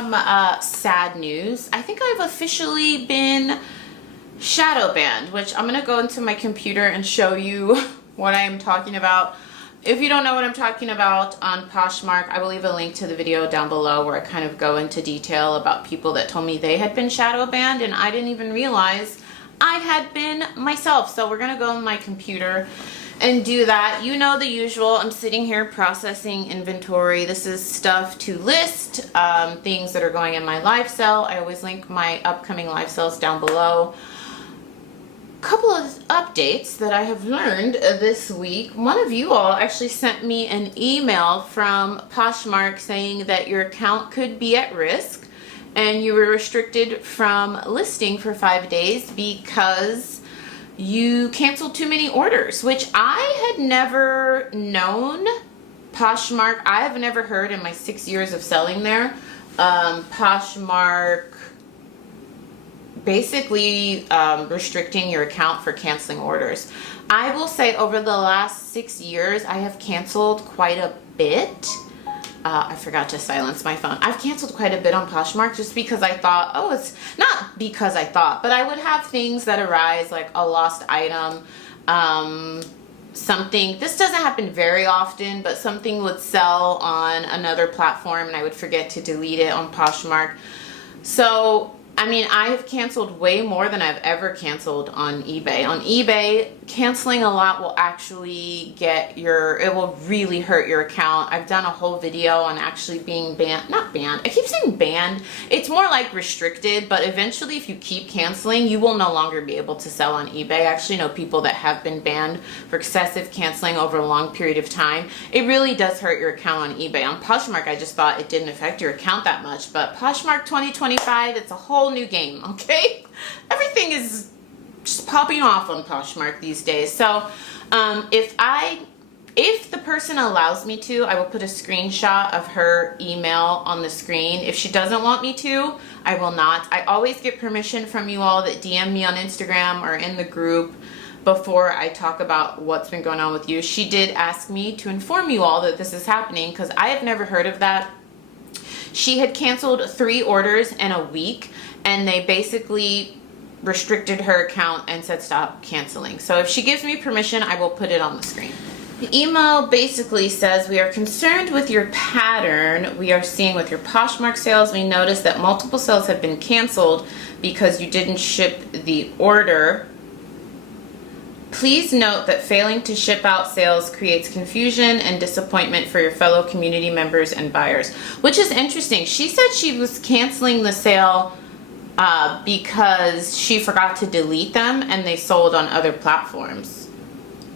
some sad news. I think I've officially been shadow banned, which I'm gonna go into my computer and show you what I am talking about. If you don't know what I'm talking about, on Poshmark, I will leave a link to the video down below where I kind of go into detail about people that told me they had been shadow banned and I didn't even realize I had been myself. So we're gonna go on my computer and do that. You know the usual. I'm sitting here processing inventory. This is stuff to list, things that are going in my live sale. I always link my upcoming live sales down below. Couple of updates that I have learned this week. One of you all actually sent me an email from Poshmark saying that your account could be at risk and you were restricted from listing for 5 days because you canceled too many orders, which I had never known. Poshmark, I have never heard in my 6 years of selling there, Poshmark basically restricting your account for canceling orders. I will say over the last 6 years, I have canceled quite a bit. I forgot to silence my phone. I've canceled quite a bit on Poshmark just because I thought, oh, it's not because I thought, but I would have things that arise like a lost item, something, this doesn't happen very often, but something would sell on another platform and I would forget to delete it on Poshmark. So I mean, I have canceled way more than I've ever canceled on eBay. On eBay, canceling a lot will actually get it will really hurt your account. I've done a whole video on actually being banned, not banned, I keep saying banned. It's more like restricted, but eventually if you keep canceling, you will no longer be able to sell on eBay. I actually know people that have been banned for excessive canceling over a long period of time. It really does hurt your account on eBay. On Poshmark, I just thought it didn't affect your account that much, but Poshmark 2025, it's a whole new game, okay? Everything is just popping off on Poshmark these days. So if the person allows me to, I will put a screenshot of her email on the screen. If she doesn't want me to, I will not. I always get permission from you all that DM me on Instagram or in the group before I talk about what's been going on with you. She did ask me to inform you all that this is happening because I have never heard of that. She had canceled 3 orders in a week and they basically restricted her account and said stop canceling. So if she gives me permission, I will put it on the screen. The email basically says, we are concerned with your pattern we are seeing with your Poshmark sales. We noticed that multiple sales have been canceled because you didn't ship the order. Please note that failing to ship out sales creates confusion and disappointment for your fellow community members and buyers, which is interesting. She said she was canceling the sale because she forgot to delete them and they sold on other platforms.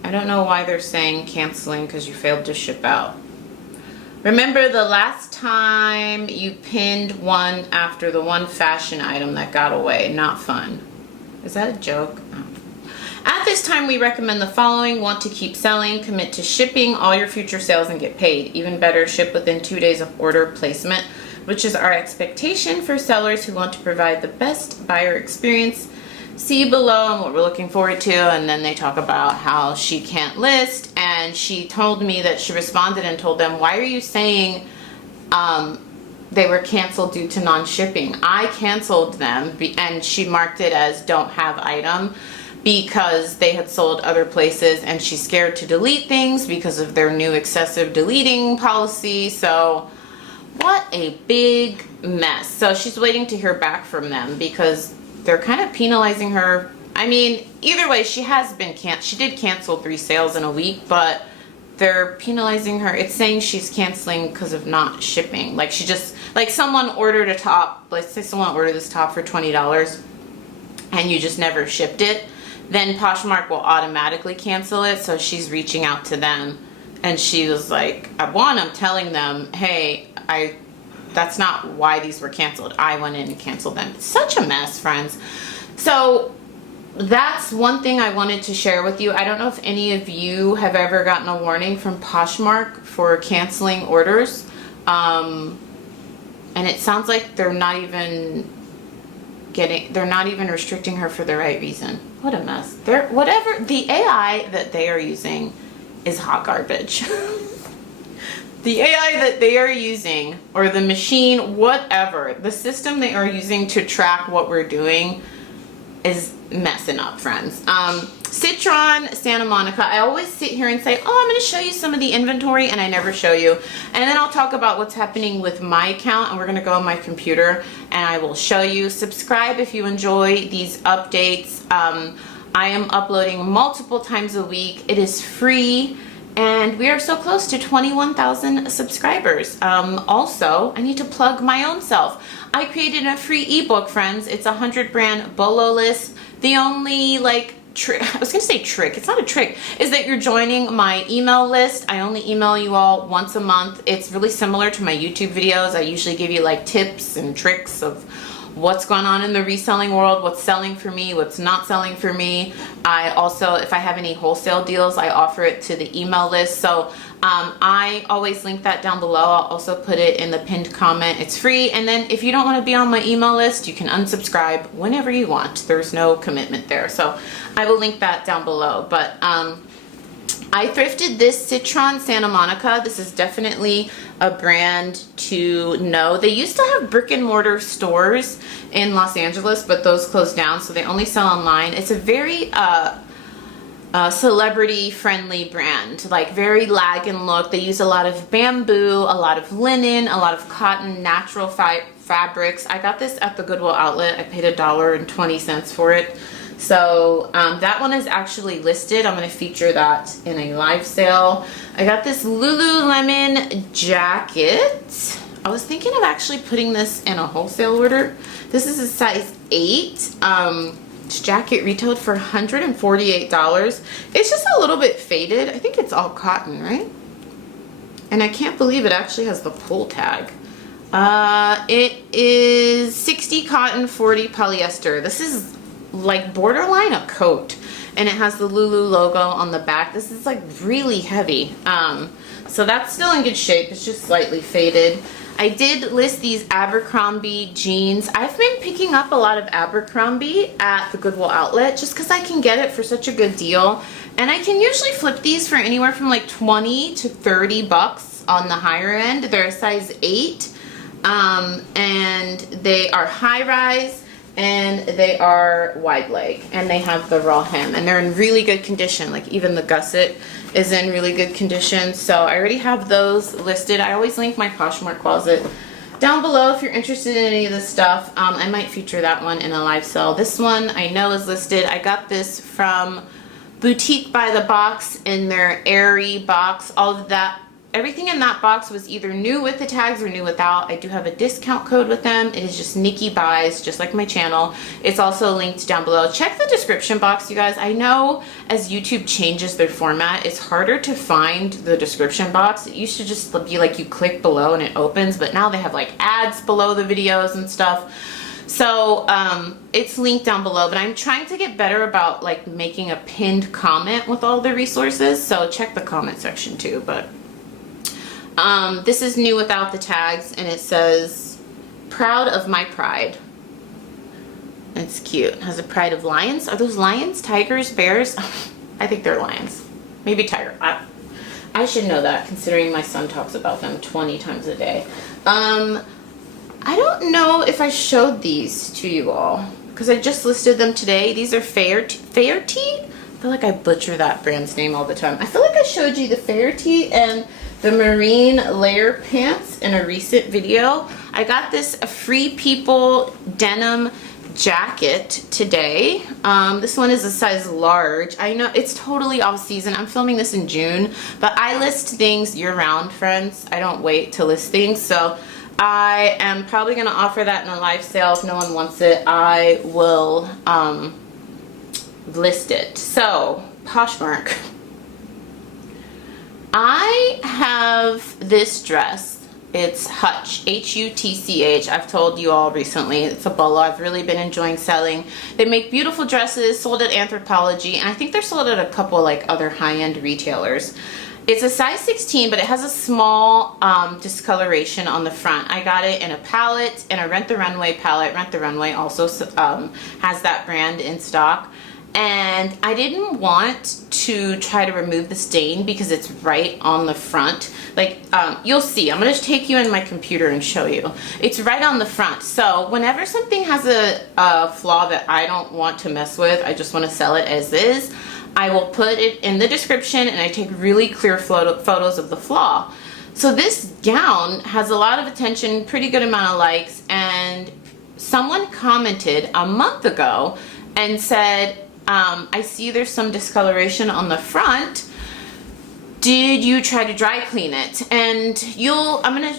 I don't know why they're saying canceling because you failed to ship out. Remember the last time you pinned one after the one fashion item that got away. Not fun. Is that a joke? Oh. At this time, we recommend the following. Want to keep selling, commit to shipping all your future sales and get paid. Even better, ship within 2 days of order placement, which is our expectation for sellers who want to provide the best buyer experience. See below and what we're looking forward to. And then they talk about how she can't list. And she told me that she responded and told them, why are you saying they were canceled due to non-shipping? I canceled them and she marked it as don't have item because they had sold other places and she's scared to delete things because of their new excessive deleting policy. So what a big mess. So she's waiting to hear back from them because they're kind of penalizing her. I mean, either way, she did cancel 3 sales in a week, but they're penalizing her. It's saying she's canceling because of not shipping. Like like someone ordered a top, let's say someone ordered this top for $20 and you just never shipped it, then Poshmark will automatically cancel it. So she's reaching out to them and she was like, I'm telling them, hey, that's not why these were canceled. I went in and canceled them. It's such a mess, friends. So that's one thing I wanted to share with you. I don't know if any of you have ever gotten a warning from Poshmark for canceling orders. And it sounds like they're not even restricting her for the right reason. What a mess. The AI that they are using is hot garbage. the AI that they are using, or the machine, whatever, the system they are using to track what we're doing is messing up, friends. Citron, Santa Monica. I always sit here and say, oh, I'm going to show you some of the inventory, and I never show you. And then I'll talk about what's happening with my account, and we're going to go on my computer, and I will show you. Subscribe if you enjoy these updates. I am uploading multiple times a week. It is free, and we are so close to 21,000 subscribers. Also, I need to plug my own self. I created a free ebook, friends. It's a 100 brand bolo list. The only I was gonna say trick, it's not a trick, is that you're joining my email list. I only email you all once a month. It's really similar to my YouTube videos. I usually give you like tips and tricks of what's going on in the reselling world, what's selling for me, what's not selling for me. I also, if I have any wholesale deals, I offer it to the email list. So I always link that down below. I'll also put it in the pinned comment. It's free. And then if you don't want to be on my email list, you can unsubscribe whenever you want. There's no commitment there. So I will link that down below. But I thrifted this Citron Santa Monica. This is definitely a brand to know. They used to have brick and mortar stores in Los Angeles, but those closed down, so they only sell online. It's a very celebrity friendly brand, like very lag and look. They use a lot of bamboo, a lot of linen, a lot of cotton, natural fabrics. I got this at the Goodwill outlet. I paid $1.20 for it. So that one is actually listed. I'm going to feature that in a live sale. I got this Lululemon jacket. I was thinking of actually putting this in a wholesale order. This is a size 8. This jacket retailed for $148. It's just a little bit faded. I think it's all cotton, right? And I can't believe it actually has the pull tag. It is 60 cotton, 40 polyester. This is like borderline a coat, and it has the Lulu logo on the back. This is like really heavy. So that's still in good shape. It's just slightly faded. I did list these Abercrombie jeans. I've been picking up a lot of Abercrombie at the Goodwill outlet just because I can get it for such a good deal. And I can usually flip these for anywhere from like 20 to 30 bucks on the higher end. They're a size 8. And they are high rise, and they are wide leg, and they have the raw hem, and they're in really good condition. Like even the gusset is in really good condition. So I already have those listed. I always link my Poshmark closet down below if you're interested in any of this stuff. I might feature that one in a live sale. This one I know is listed. I got this from Boutique by the Box in their airy box. All of that, everything in that box was either new with the tags or new without. I do have a discount code with them. It is just NikkiBeautyBlis, just like my channel. It's also linked down below. Check the description box, you guys. I know as YouTube changes their format, it's harder to find the description box. It used to just be like you click below and it opens, but now they have like ads below the videos and stuff. So it's linked down below, but I'm trying to get better about like making a pinned comment with all the resources. So check the comment section too. But this is new without the tags, and it says, "Proud of my pride." It's cute. It has a pride of lions. Are those lions, tigers, bears? I think they're lions. Maybe tiger. I should know that, considering my son talks about them 20 times a day. I don't know if I showed these to you all, because I just listed them today. These are Fairtee. I feel like I butcher that brand's name all the time. I feel like I showed you the Fairtee and the marine layer pants in a recent video. I got this Free People denim jacket today. This one is a size large. I know it's totally off season. I'm filming this in June, but I list things year round, friends. I don't wait to list things. So I am probably going to offer that in a live sale. If no one wants it, I will list it. So Poshmark. I have this dress. It's Hutch, H-U-T-C-H. I've told you all recently. It's a bolo. I've really been enjoying selling. They make beautiful dresses, sold at Anthropologie, and I think they're sold at a couple like other high-end retailers. It's a size 16, but it has a small discoloration on the front. I got it in a palette, in a Rent the Runway palette. Rent the Runway also has that brand in stock. And I didn't want to try to remove the stain because it's right on the front. Like, you'll see, I'm gonna take you in my computer and show you. It's right on the front. So whenever something has a flaw that I don't want to mess with, I just wanna sell it as is, I will put it in the description and I take really clear photos of the flaw. So this gown has a lot of attention, pretty good amount of likes, and someone commented a month ago and said, I see there's some discoloration on the front. Did you try to dry clean it? And I'm gonna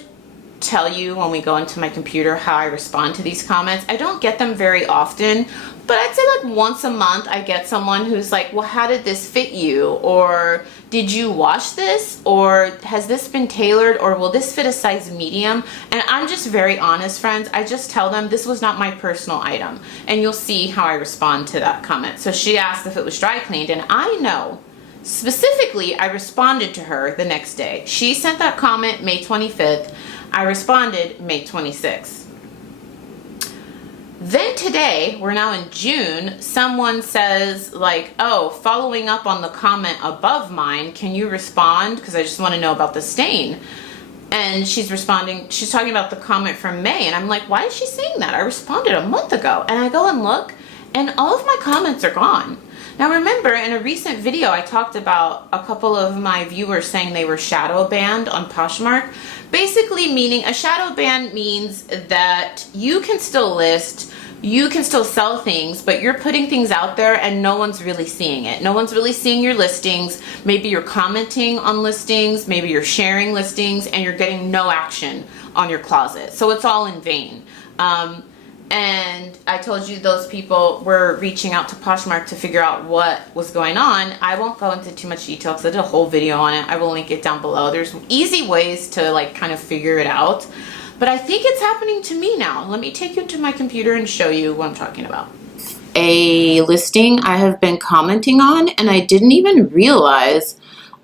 tell you when we go into my computer how I respond to these comments. I don't get them very often, but I'd say like once a month I get someone who's like, well, how did this fit you? Or did you wash this? Or has this been tailored? Or will this fit a size medium? And I'm just very honest, friends. I just tell them this was not my personal item. And you'll see how I respond to that comment. So she asked if it was dry cleaned, and I know. Specifically, I responded to her the next day. She sent that comment May 25th. I responded May 26th. Then today, we're now in June, someone says like, oh, following up on the comment above mine, can you respond? Because I just want to know about the stain. And she's responding, she's talking about the comment from May. And I'm like, why is she saying that? I responded a month ago. And I go and look, and all of my comments are gone. Now remember, in a recent video, I talked about a couple of my viewers saying they were shadow banned on Poshmark. Basically meaning a shadow ban means that you can still list, you can still sell things, but you're putting things out there and no one's really seeing it. No one's really seeing your listings. Maybe you're commenting on listings, maybe you're sharing listings, and you're getting no action on your closet. So it's all in vain. And I told you those people were reaching out to Poshmark to figure out what was going on. I won't go into too much detail because I did a whole video on it. I will link it down below. There's easy ways to like kind of figure it out. But I think it's happening to me now. Let me take you to my computer and show you what I'm talking about. A listing I have been commenting on, and I didn't even realize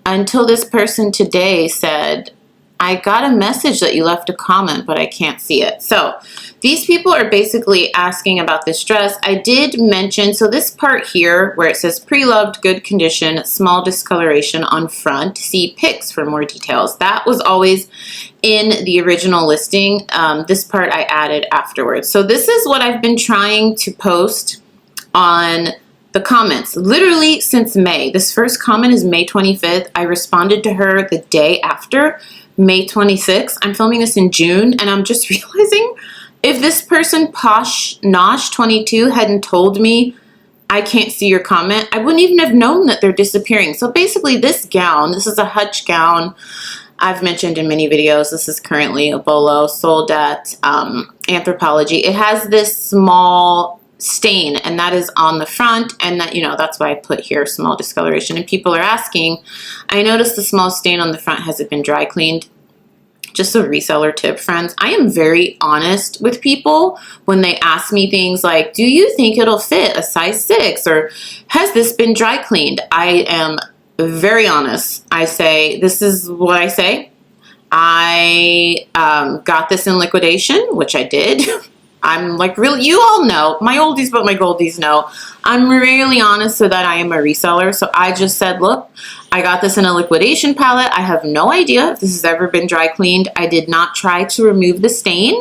until this person today said, I got a message that you left a comment, but I can't see it. So these people are basically asking about this dress. I did mention, so this part here where it says pre-loved, good condition, small discoloration on front, see pics for more details. That was always in the original listing. This part I added afterwards. So this is what I've been trying to post on the comments literally since May. This first comment is May 25th. I responded to her the day after, May 26th. I'm filming this in June, and I'm just realizing if this person, Nosh22, hadn't told me I can't see your comment, I wouldn't even have known that they're disappearing. So basically this gown, this is a hutch gown I've mentioned in many videos. This is currently a bolo sold at Anthropologie. It has this small stain, and that is on the front, and that, you know, that's why I put here small discoloration. And people are asking, I noticed the small stain on the front, has it been dry cleaned? Just a reseller tip, friends. I am very honest with people when they ask me things like, do you think it'll fit a size 6, or has this been dry cleaned? I am very honest. I say, this is what I say. I got this in liquidation, which I did. I'm like, really, you all know, my oldies but my goldies know, I'm really honest so that I am a reseller. So I just said, look, I got this in a liquidation palette. I have no idea if this has ever been dry cleaned. I did not try to remove the stain.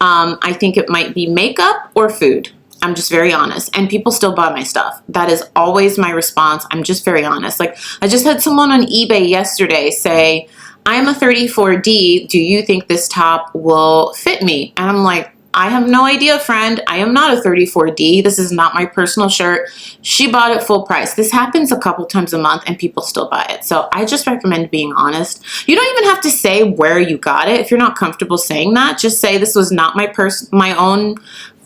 I think it might be makeup or food. I'm just very honest. And people still buy my stuff. That is always my response. I'm just very honest. Like, I just had someone on eBay yesterday say, I'm a 34D. Do you think this top will fit me? And I'm like, I have no idea, friend. I am not a 34D. This is not my personal shirt. She bought it full price. This happens a couple times a month and people still buy it. So I just recommend being honest. You don't even have to say where you got it. If you're not comfortable saying that, just say this was not my own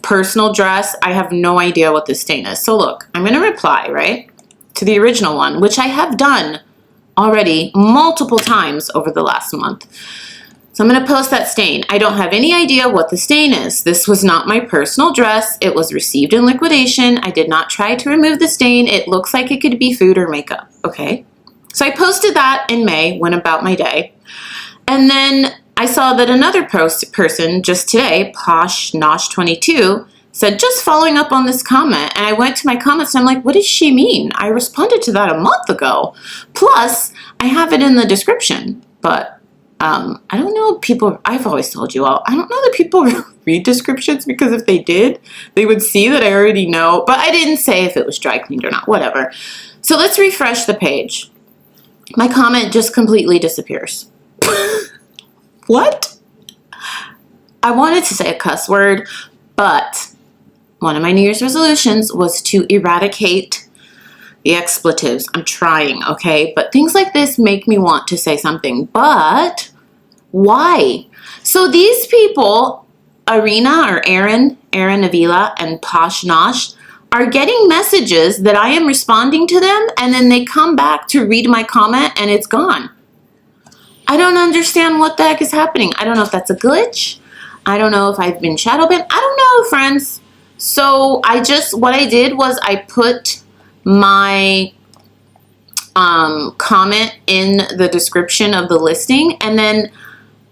personal dress. I have no idea what this stain is. So look, I'm going to reply, right, to the original one, which I have done already multiple times over the last month. So I'm going to post that stain. I don't have any idea what the stain is. This was not my personal dress. It was received in liquidation. I did not try to remove the stain. It looks like it could be food or makeup. Okay. So I posted that in May, went about my day. And then I saw that another person just today, Posh Nosh 22, said, just following up on this comment. And I went to my comments and I'm like, what does she mean? I responded to that a month ago. Plus, I have it in the description. But I don't know people, I've always told you all, I don't know that people read descriptions, because if they did, they would see that I already know. But I didn't say if it was dry cleaned or not, whatever. So let's refresh the page. My comment just completely disappears. What? I wanted to say a cuss word, but one of my New Year's resolutions was to eradicate the expletives. I'm trying, okay? But things like this make me want to say something. But why? So these people, Arena or Aaron Avila and Poshnosh, are getting messages that I am responding to them, and then they come back to read my comment and it's gone. I don't understand what the heck is happening. I don't know if that's a glitch. I don't know if I've been shadow banned. I don't know, friends. So what I did was I put my comment in the description of the listing, and then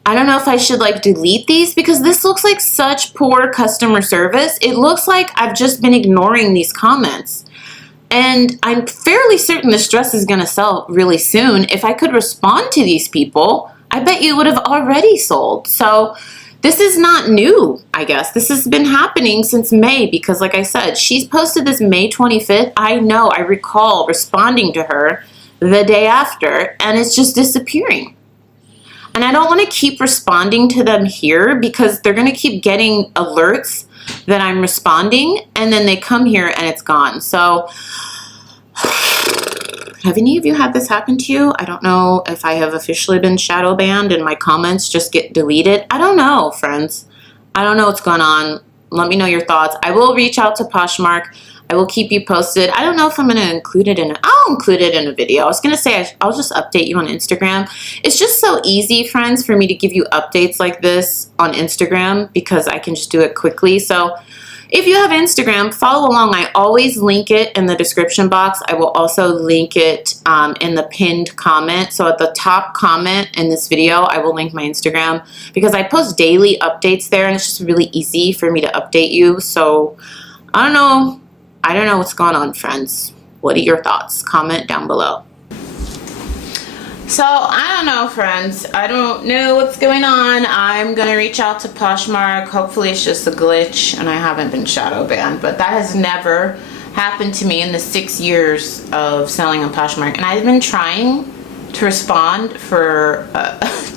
I don't know if I should like delete these, because this looks like such poor customer service. It looks like I've just been ignoring these comments. And I'm fairly certain this dress is going to sell really soon. If I could respond to these people, I bet you it would have already sold. So this is not new, I guess. This has been happening since May, because like I said, she's posted this May 25th. I know, I recall responding to her the day after, and it's just disappearing. And I don't want to keep responding to them here, because they're going to keep getting alerts that I'm responding, and then they come here and it's gone. So have any of you had this happen to you? I don't know if I have officially been shadow banned and my comments just get deleted. I don't know, friends. I don't know what's going on. Let me know your thoughts. I will reach out to Poshmark. I will keep you posted. I don't know if I'm going to include it I'll include it in a video. I was going to say I'll just update you on Instagram. It's just so easy, friends, for me to give you updates like this on Instagram, because I can just do it quickly. So if you have Instagram, follow along. I always link it in the description box. I will also link it in the pinned comment. So at the top comment in this video, I will link my Instagram, because I post daily updates there, and it's just really easy for me to update you. So I don't know what's going on, friends. What are your thoughts? Comment down below. So, I don't know, friends. I don't know what's going on. I'm going to reach out to Poshmark. Hopefully it's just a glitch and I haven't been shadow banned. But that has never happened to me in the 6 years of selling on Poshmark. And I've been trying to respond for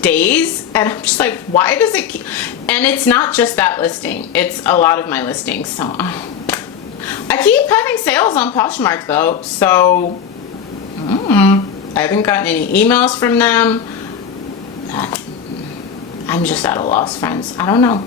days. And I'm just like, why does it keep... And it's not just that listing. It's a lot of my listings. So... I keep having sales on Poshmark though, so I haven't gotten any emails from them. I'm just at a loss, friends. I don't know.